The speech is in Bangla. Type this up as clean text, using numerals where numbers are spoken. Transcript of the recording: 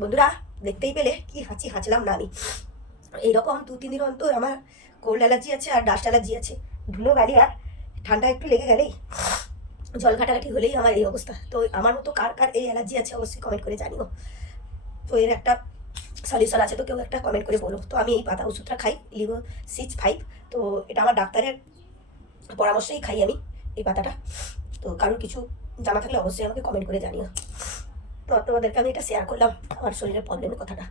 বন্ধুরা দেখতেই পেলে কি হাঁচলাম না আমি। এইরকম 2-3 দিন অন্তর আমার কোল্ড অ্যালার্জি আছে আর ডাস্ট অ্যালার্জি আছে। ধুলো গালি আর ঠান্ডা একটু লেগে গেলেই, জল ঘাটাঘাটি হলেই আমার এই অবস্থা। তো আমার মতো কার কার এই অ্যালার্জি আছে অবশ্যই কমেন্ট করে জানিও। তো এর একটা সলিউশন আছে, তো কেউ একটা কমেন্ট করে বলো। তো আমি এই পাতা ওষুধটা খাই, লিভো 6-5। তো এটা আমার ডাক্তারের পরামর্শেই খাই আমি এই পাতাটা। তো কারোর কিছু জানা থাকলে অবশ্যই আমাকে কমেন্ট করে জানিও। তো তোমাদেরকে আমি এটা শেয়ার করলাম আমার শরীরের প্রবলেমের কথাটা।